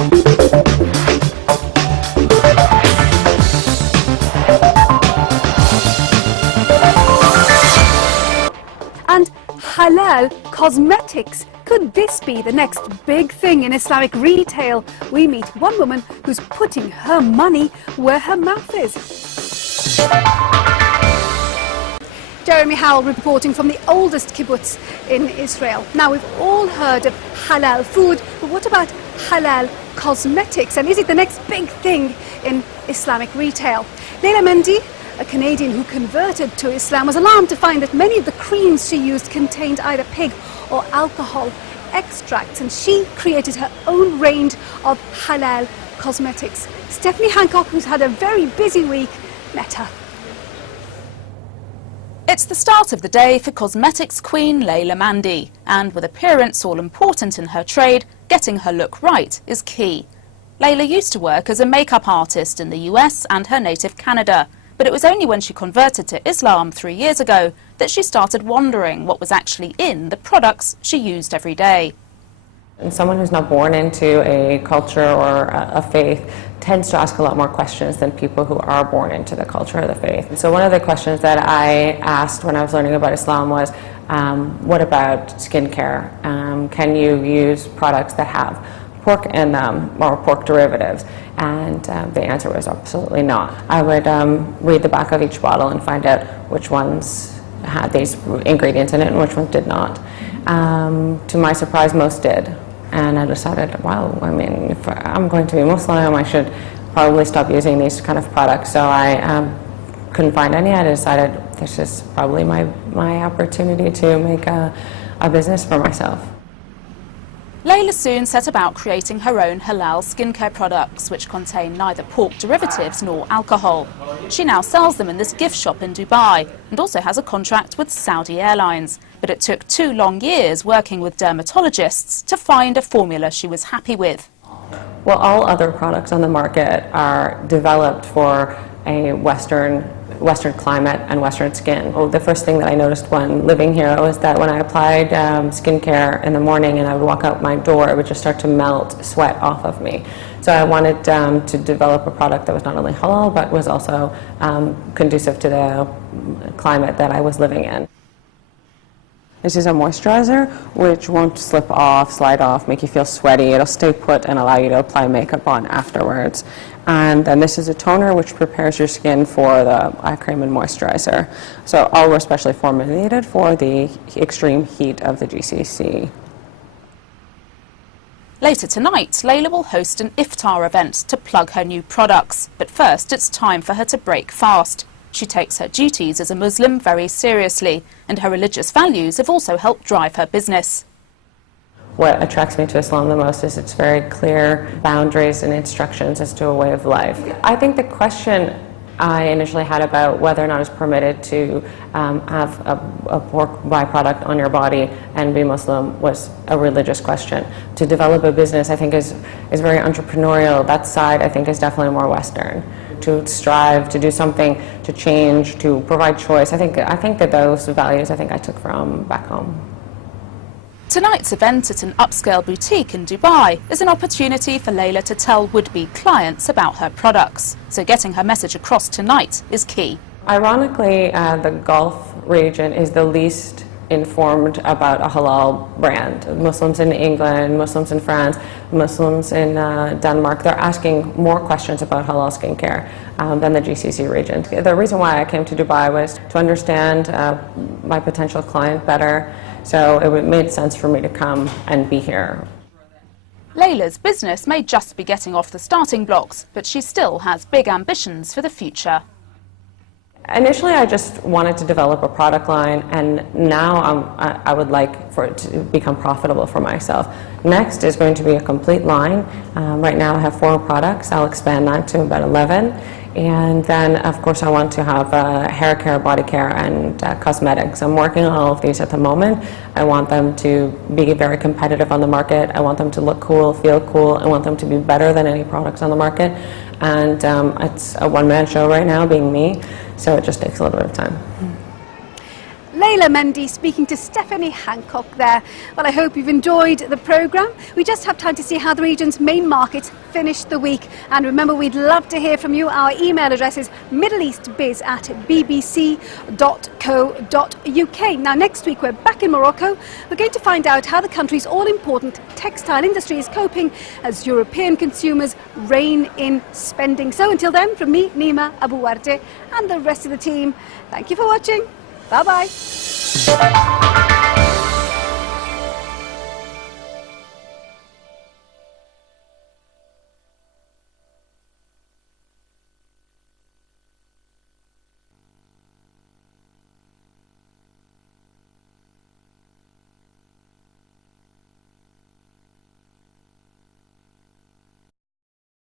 And halal cosmetics. Could this be the next big thing in Islamic retail? We meet one woman who's putting her money where her mouth is. Jeremy Howell reporting from the oldest kibbutz in Israel. Now, we've all heard of halal food, but what about halal cosmetics? And is it the next big thing in Islamic retail? Layla Mandi, a Canadian who converted to Islam, was alarmed to find that many of the creams she used contained either pig or alcohol extracts, and she created her own range of halal cosmetics. Stephanie Hancock, who's had a very busy week, met her. It's the start of the day for cosmetics queen Layla Mandi, and with appearance all important in her trade, getting her look right is key. Layla used to work as a makeup artist in the US and her native Canada, but it was only when she converted to Islam 3 years ago that she started wondering what was actually in the products she used every day. And someone who's not born into a culture or a faith tends to ask a lot more questions than people who are born into the culture or the faith. So one of the questions that I asked when I was learning about Islam was, what about skincare? Can you use products that have pork in them or pork derivatives? And the answer was absolutely not. I would read the back of each bottle and find out which ones had these ingredients in it and which ones did not. To my surprise, most did. And I decided, wow, I mean, if I'm going to be Muslim, I should probably stop using these kind of products. So I couldn't find any. I decided this is probably my opportunity to make a business for myself. Layla soon set about creating her own halal skincare products, which contain neither pork derivatives nor alcohol. She now sells them in this gift shop in Dubai and also has a contract with Saudi Airlines. But it took 2 long years working with dermatologists to find a formula she was happy with. Well, all other products on the market are developed for a Western climate and Western skin. Well, the first thing that I noticed when living here was that when I applied skincare in the morning and I would walk out my door, it would just start to melt sweat off of me. So I wanted to develop a product that was not only halal, but was also conducive to the climate that I was living in. This is a moisturizer which won't slip off, slide off, make you feel sweaty. It'll stay put and allow you to apply makeup on afterwards. And then this is a toner which prepares your skin for the eye cream and moisturizer. So all were specially formulated for the extreme heat of the GCC. Later tonight, Layla will host an iftar event to plug her new products. But first, it's time for her to break fast. She takes her duties as a Muslim very seriously, and her religious values have also helped drive her business. What attracts me to Islam the most is its very clear boundaries and instructions as to a way of life. I think the question I initially had about whether or not it's permitted to have a pork byproduct on your body and be Muslim was a religious question. To develop a business, I think, is very entrepreneurial. That side, I think, is definitely more Western. To strive, to do something, to change, to provide choice. I think that those values I took from back home. Tonight's event at an upscale boutique in Dubai is an opportunity for Layla to tell would-be clients about her products. So getting her message across tonight is key. Ironically, the Gulf region is the least informed about a halal brand. Muslims in England, Muslims in France, Muslims in Denmark, they're asking more questions about halal skincare than the GCC region. The reason why I came to Dubai was to understand my potential client better, so it made sense for me to come and be here. Layla's business may just be getting off the starting blocks, but she still has big ambitions for the future. Initially, I just wanted to develop a product line, and now I would like for it to become profitable for myself. Next is going to be a complete line. Right now I have 4 products. I'll expand that to about 11. And then, of course, I want to have hair care, body care, and cosmetics. I'm working on all of these at the moment. I want them to be very competitive on the market. I want them to look cool, feel cool. I want them to be better than any products on the market. And it's a one-man show right now, being me, so it just takes a little bit of time. Layla Mandi speaking to Stephanie Hancock there. Well, I hope you've enjoyed the programme. We just have time to see how the region's main markets finished the week. And remember, we'd love to hear from you. Our email address is middleeastbiz@bbc.co.uk. Now, next week we're back in Morocco. We're going to find out how the country's all-important textile industry is coping as European consumers rein in spending. So until then, from me, Nima Abuwarje, and the rest of the team, thank you for watching. Bye-bye.